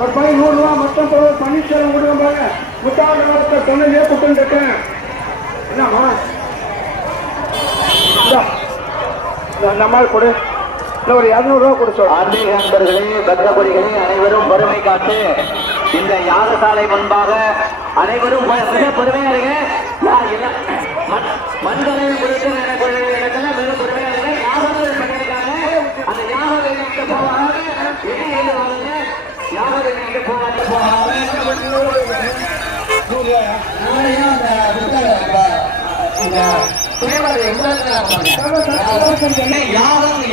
ஒரு பையன் 100 ரூபா மொத்தம் பன்னீர்செல்வம் கொடுக்க பாருங்க. முத்தாளத்தை சொன்னதே கூட்டு இருக்கேன். என்னம்மா நம்மால் கொடு, ஒரு 200 ரூபா கொடு சொல். ஆன்மீக நண்பர்களே, பக்தகுடிகளே, அனைவரும் பொறுமை காத்து இந்த யாகசாலை முன்பாக அனைவரும் மிக பொறுமையா இருங்க. மண்களை குறித்து மிக பொறுமையா இருங்க. யாகம் பண்ணிருக்காங்க. அந்த யாக வேலைக்கு போவாங்க. யாக வேலைக்கு போவாங்க.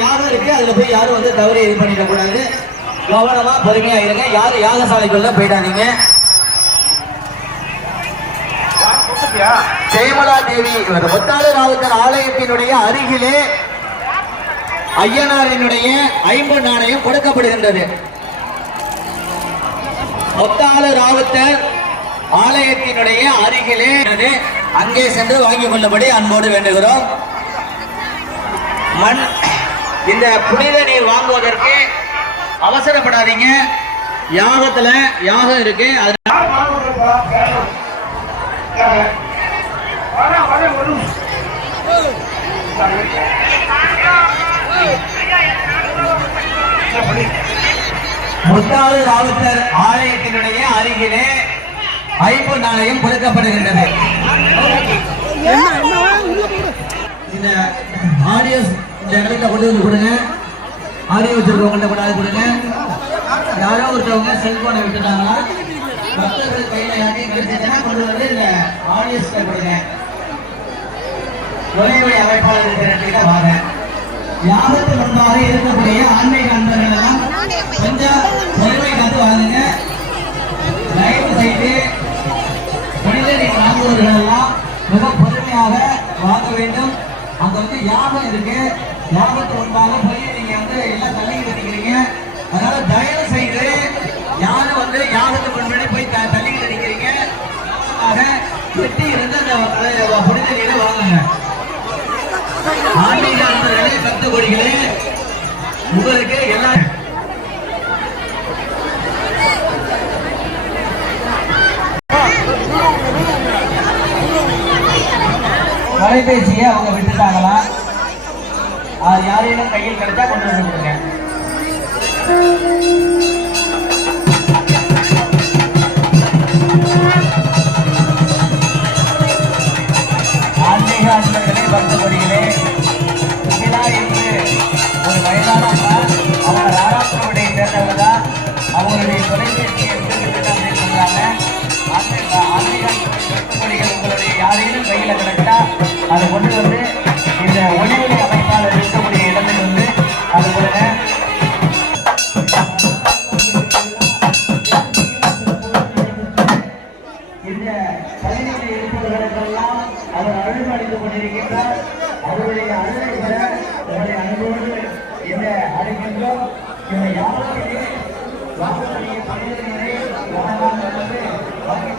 யாகம் இருக்கு, அதுல போய் யாரும் வந்து தவறு இது பண்ணிட கூடாது. கவனமா பொறுமையா இருங்க. யாரும் யாகசாலைக்குள்ள போயிடாதீங்க. ஜெயமலா தேவி முத்தாள ராவுத்தர் ஆலயத்தினுடைய அருகிலே ஐயனாரினுடைய ஐம்பொன் நாணயம் கொடுக்கப்படுகின்றது. முத்தாள ராவுத்தர் ஆலயத்தினுடைய அருகிலே அங்கே சென்று வாங்கிக் கொள்ளபடி அன்போடு வேண்டுகிறோம். இந்த புனித நீர் வாங்குவதற்கு அவசரப்படாதீங்க. யாகத்துல யாகம் இருக்கு. முத்தாள ராவுத்தர் ஆலயத்தினுடைய அருகிலே ஐம்பொன் நாணயம் கொடுக்கப்படுகின்றது. இந்த ஆடியோ இந்த இடத்துல கொண்டு வந்து கொடுங்க. ஆடியோ வச்சிருக்கவங்கள்ட்ட கொண்டாந்து கொடுங்க. யாரோ ஒருத்தவங்க செல்போனை விட்டுட்டாங்களா, பக்தர்கள் கையில யாரையும் கிடைச்சிச்சுன்னா கொண்டு வந்து இந்த ஆடியோஸ்ல கொடுங்க. ஒரே அமைப்பாளர் இருக்கிற வாங்க. யாருக்கு முன்பாக இருக்கக்கூடிய ஆன்மீக நண்பர்கள் எல்லாம் கொஞ்சம் பொறுமை காத்து வாங்குங்க. லைவ் செய்து புனித நீர் வாங்குவவர்கள் எல்லாம் மிக பொறுமையாக வாங்க வேண்டும். அங்க வந்து யாகம் இருக்கு. யாகத்துக்கு முன்பாக போய் நீங்க வந்து எல்லாம் தள்ளிக்கிட்டு நிற்கிறீங்க. அதனால தயவு செய்து யாரும் வந்து யாகத்துக்கு முன்னாடி போய் தள்ளிக்கிட்டு நிற்கிறீங்க. வெட்டி இருந்து அந்த புனித நீரை வாங்குங்க. ஆன்மீக அன்பர்களே, பக்த கோடிகளே, உங்களுக்கு எல்லாம் தொலைபேசியை அவங்க விட்டுட்டாங்களா, யாரையும் கையில் கிடைச்சா கொண்டு வந்து கொடுங்க. ஆன்மீக அன்பர்களே, பக்த கொடிகளே, என்று ஒரு வயதான அவங்க ராராபுரத்தை சேர்ந்தவங்க தான். அவங்களுடைய தொலைபேசியை எடுத்துக்கிட்டு அப்படின்னு சொல்றாங்க. ஆன்மீக பக்த கொடிகள் உங்களுடைய யாரையும் கையில் கிடைச்சா அதை கொண்டு வந்து இந்த ஒளிவொலி அமைப்பால் இருக்கக்கூடிய இடத்தில் வந்து அது கொடுங்க. இந்த கலைஞரை இருப்பவர்களுக்கெல்லாம் அவர் அழுமடித்துக் கொண்டிருக்கின்றார். அவருடைய அழுகை பெற அவருடைய அன்போடு இந்த அழைக்கின்றோம். இந்த யாருமே வாக்குறுதியை பணியினை வாங்கி